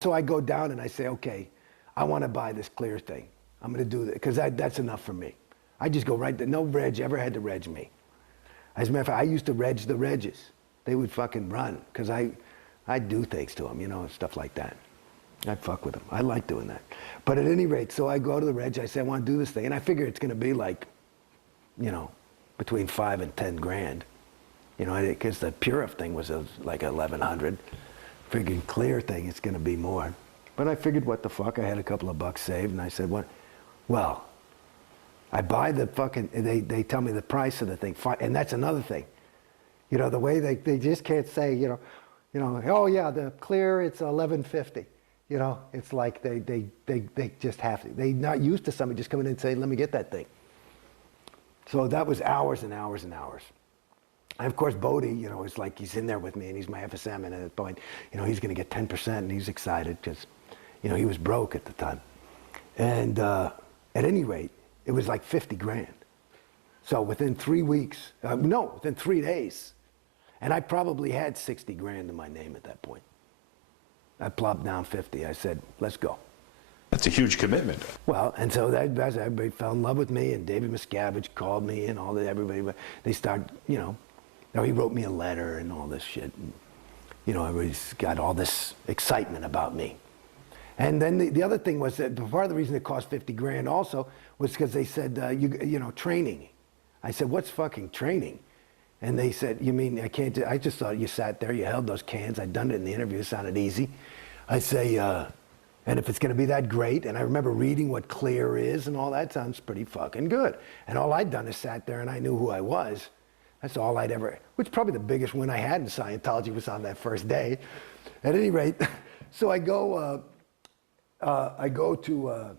So I go down and I say, okay, I want to buy this clear thing. I'm going to do that because that's enough for me. I just go right there. No reg ever had to reg me. As a matter of fact, I used to reg the regs. They would fucking run because I'd do things to them, you know, stuff like that. I'd fuck with them. I like doing that. But at any rate, so I go to the reg. I say, I want to do this thing. And I figure it's going to be like, you know, between 5 and 10 grand. You know, because the Purif thing was like 1,100. Figuring clear thing, it's going to be more. But I figured, what the fuck? I had a couple of bucks saved, and I said, what? Well, I buy the fucking, they tell me the price of the thing, and that's another thing. You know, the way they just can't say, you know, oh yeah, the clear, it's 1150. You know, it's like they just have to. They're not used to somebody just coming in and saying, let me get that thing. So that was hours and hours and hours. And of course, Bodie, you know, is like, he's in there with me, and he's my FSM, and at that point, you know, he's going to get 10%, and he's excited because, you know, he was broke at the time. And at any rate, it was like 50 grand. So within 3 weeks, within 3 days, and I probably had 60 grand in my name at that point. I plopped down 50. I said, let's go. That's a huge commitment. Well, and so everybody fell in love with me, and David Miscavige called me, and all that. Everybody, they started, you know, he wrote me a letter and all this shit. And, you know, everybody's got all this excitement about me. And then the other thing was that part of the reason it cost 50 grand also was because they said, you know, training. I said, what's fucking training? And they said, you mean I can't do, I just thought you sat there, you held those cans. I'd done it in the interview, it sounded easy. I say, and if it's going to be that great, and I remember reading what clear is and all that, sounds pretty fucking good. And all I'd done is sat there and I knew who I was. That's all I'd ever, which probably the biggest win I had in Scientology was on that first day. At any rate, so I go to,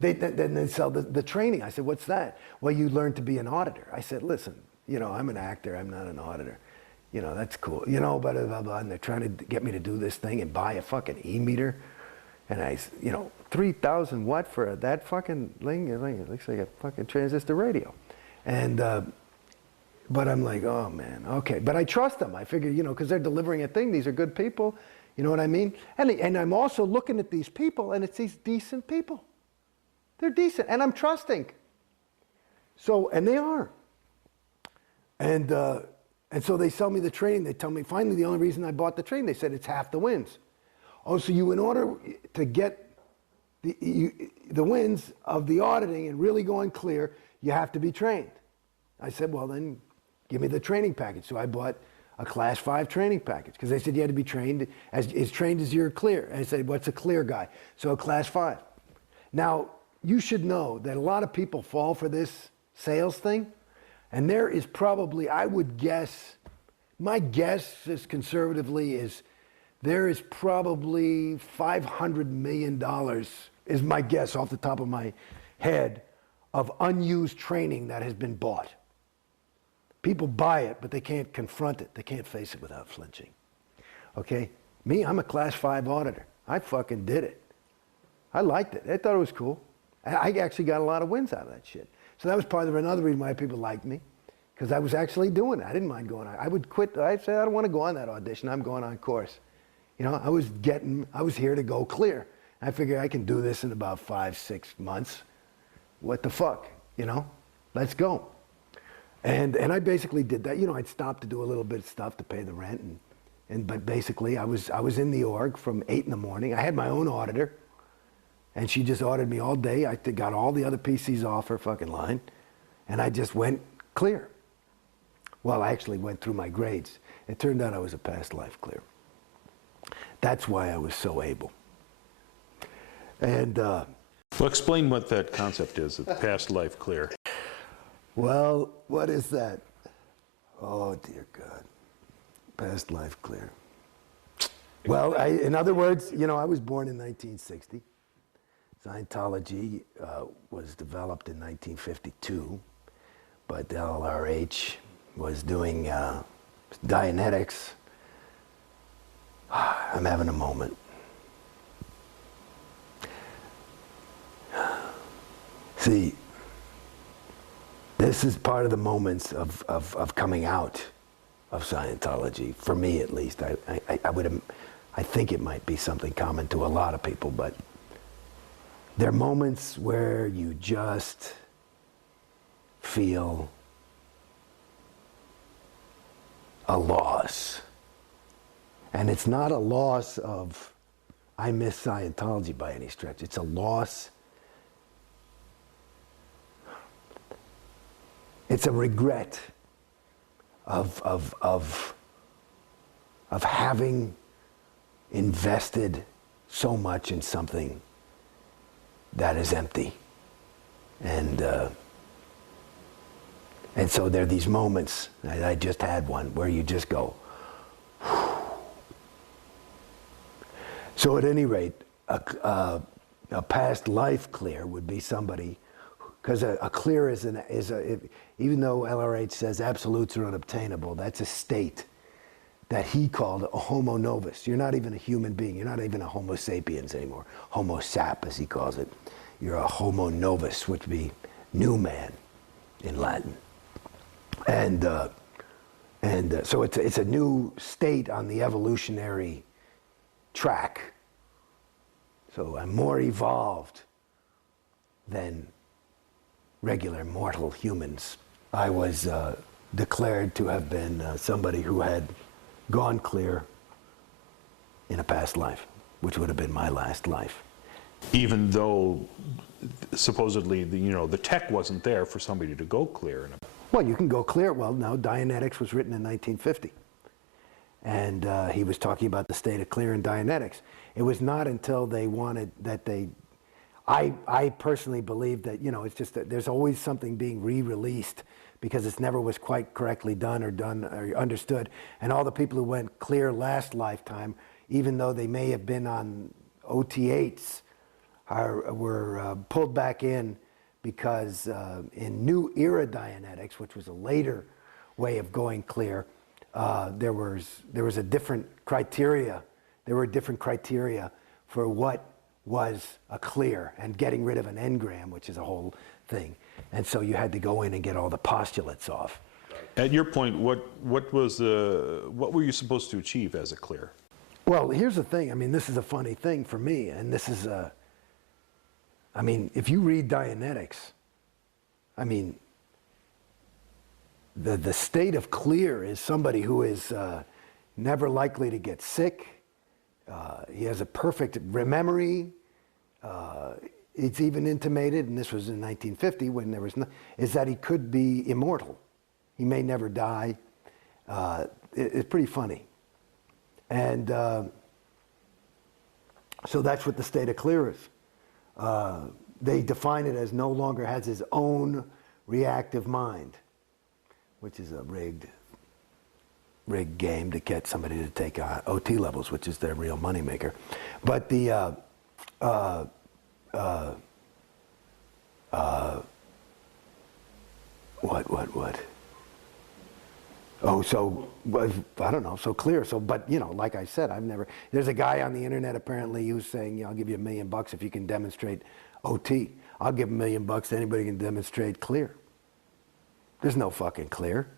then they sell the training. I said, what's that? Well, you learn to be an auditor. I said, listen, you know, I'm an actor, I'm not an auditor. You know, that's cool. You know, blah, blah, blah, and they're trying to get me to do this thing and buy a fucking e-meter. And I, you know, 3,000 what for that fucking thing? It looks like a fucking transistor radio. And, but I'm like, oh man, okay. But I trust them. I figure, you know, because they're delivering a thing. These are good people. You know what I mean? And I'm also looking at these people, and it's these decent people. They're decent, and I'm trusting. So, and they are. And so they sell me the training. They tell me, finally, the only reason I bought the training, they said it's half the wins. Oh, so you, in order to get the wins of the auditing and really going clear, you have to be trained. I said, well, then give me the training package. So I bought a class 5 training package because they said you had to be trained as trained as you're clear. And I said, what's a clear guy? So a class 5. Now, you should know that a lot of people fall for this sales thing. And there is probably, I would guess, my guess is conservatively is there is probably $500 million, is my guess off the top of my head, of unused training that has been bought. People buy it, but they can't confront it. They can't face it without flinching. Okay? Me, I'm a class 5 auditor. I fucking did it. I liked it. I thought it was cool. I actually got a lot of wins out of that shit. So that was part of another reason why people liked me, because I was actually doing it. I didn't mind going on. I would quit. I'd say, I don't want to go on that audition. I'm going on course. You know, I was here to go clear. I figured I can do this in about 5-6 months. What the fuck, you know? Let's go. And I basically did that. You know, I'd stop to do a little bit of stuff to pay the rent, but basically I was in the org from 8 in the morning. I had my own auditor, and she just audited me all day. I got all the other PCs off her fucking line, and I just went clear. Well, I actually went through my grades. It turned out I was a past life clear. That's why I was so able. And well, explain what that concept is, of past life clear. Well, what is that? Oh, dear God. Past life clear. Well, in other words, you know, I was born in 1960. Scientology was developed in 1952, but the LRH was doing Dianetics. I'm having a moment. See, this is part of the moments of coming out of Scientology, for me at least. I I think it might be something common to a lot of people, but there are moments where you just feel a loss. And it's not a loss of, I miss Scientology by any stretch. It's a loss. It's a regret of having invested so much in something that is empty. And so there are these moments, I just had one, where you just go, whew. So at any rate, a past life clear would be somebody, because a clear even though LRH says absolutes are unobtainable, that's a state that he called a homo novus. You're not even a human being. You're not even a homo sapiens anymore. Homo sap, as he calls it. You're a homo novus, which would be new man in Latin. And so it's a new state on the evolutionary track. So I'm more evolved than regular mortal humans. I was declared to have been somebody who had gone clear in a past life, which would have been my last life. Even though supposedly the tech wasn't there for somebody to go clear. Well, you can go clear. Well, no, Dianetics was written in 1950. And he was talking about the state of clear in Dianetics. It was not until they wanted that I personally believe that, it's just that there's always something being re-released because it never was quite correctly done or understood. And all the people who went clear last lifetime, even though they may have been on OT8s, were pulled back in because in New Era Dianetics, which was a later way of going clear, there was a different criteria. There were different criteria for what was a clear and getting rid of an engram, which is a whole thing. And so you had to go in and get all the postulates off. At your point, what were you supposed to achieve as a clear? Well, here's the thing. I mean, this is a funny thing for me, and this is if you read Dianetics, the state of clear is somebody who is never likely to get sick. He has a perfect memory. It's even intimated, and this was in 1950 when there was is that he could be immortal. He may never die. It's pretty funny. And so that's what the state of clear is. They define it as no longer has his own reactive mind, which is a rigged game to get somebody to take OT levels, which is their real moneymaker. But the what? Oh, so I don't know. So clear. So, but like I said, there's a guy on the internet apparently who's saying, I'll give you $1 million if you can demonstrate OT. I'll give $1 million to anybody who can demonstrate clear. There's no fucking clear.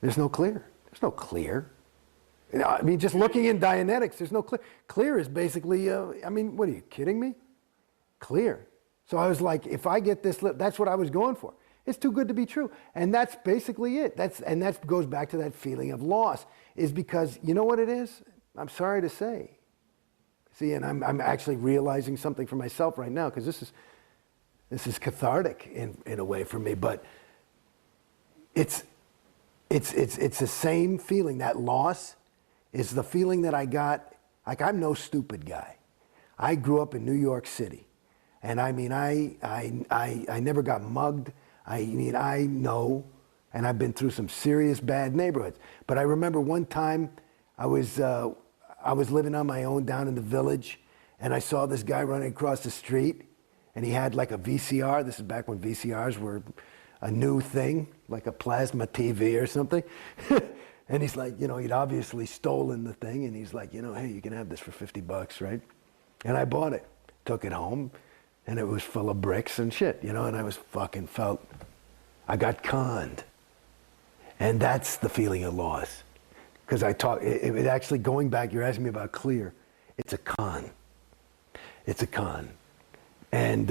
There's no clear. There's no clear. Just looking in Dianetics, there's no clear. Clear is basically, what are you kidding me? Clear. So I was like, if I get this, that's what I was going for. It's too good to be true. And that's basically it. That goes back to that feeling of loss, is because, you know what it is? I'm sorry to say. See, and I'm actually realizing something for myself right now, because this is cathartic in a way for me, but it's the same feeling. That loss is the feeling that I got. Like, I'm no stupid guy. I grew up in New York City, and I never got mugged. I know, and I've been through some serious bad neighborhoods. But I remember one time I was living on my own down in the village, and I saw this guy running across the street, and he had like a VCR. This is back when VCRs were a new thing, like a plasma TV or something. And he's like, he'd obviously stolen the thing, and he's like, hey, you can have this for $50, right? And I bought it, took it home, and it was full of bricks and shit, and I was I got conned. And that's the feeling of loss. because I talk, it actually going back, you're asking me about clear, it's a con. It's a con. And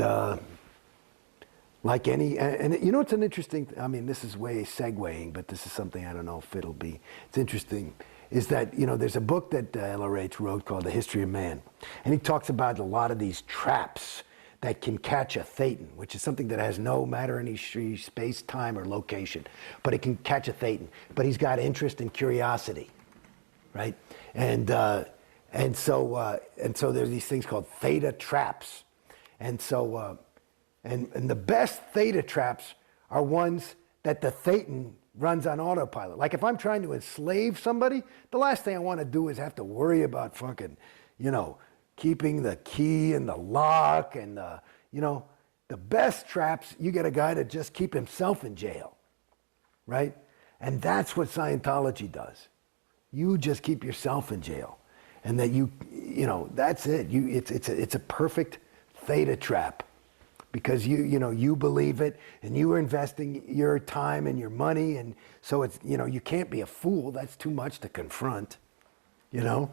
like any, and you know it's an interesting, I mean, this is way segueing, but this is something I don't know if it'll be, it's interesting, is that, you know, there's a book that LRH wrote called The History of Man. And he talks about a lot of these traps that can catch a thetan, which is something that has no matter any space, time, or location, but it can catch a thetan. But he's got interest and curiosity, right? And so there's these things called theta traps. And so, and the best theta traps are ones that the thetan runs on autopilot. Like if I'm trying to enslave somebody, the last thing I want to do is have to worry about fucking, you know, keeping the key and the lock and the, you know, the best traps, you get a guy to just keep himself in jail, right? And that's what Scientology does. You just keep yourself in jail. And that you know, that's it. It's a perfect theta trap because you know, you believe it and you are investing your time and your money. And so it's, you know, you can't be a fool. That's too much to confront, you know?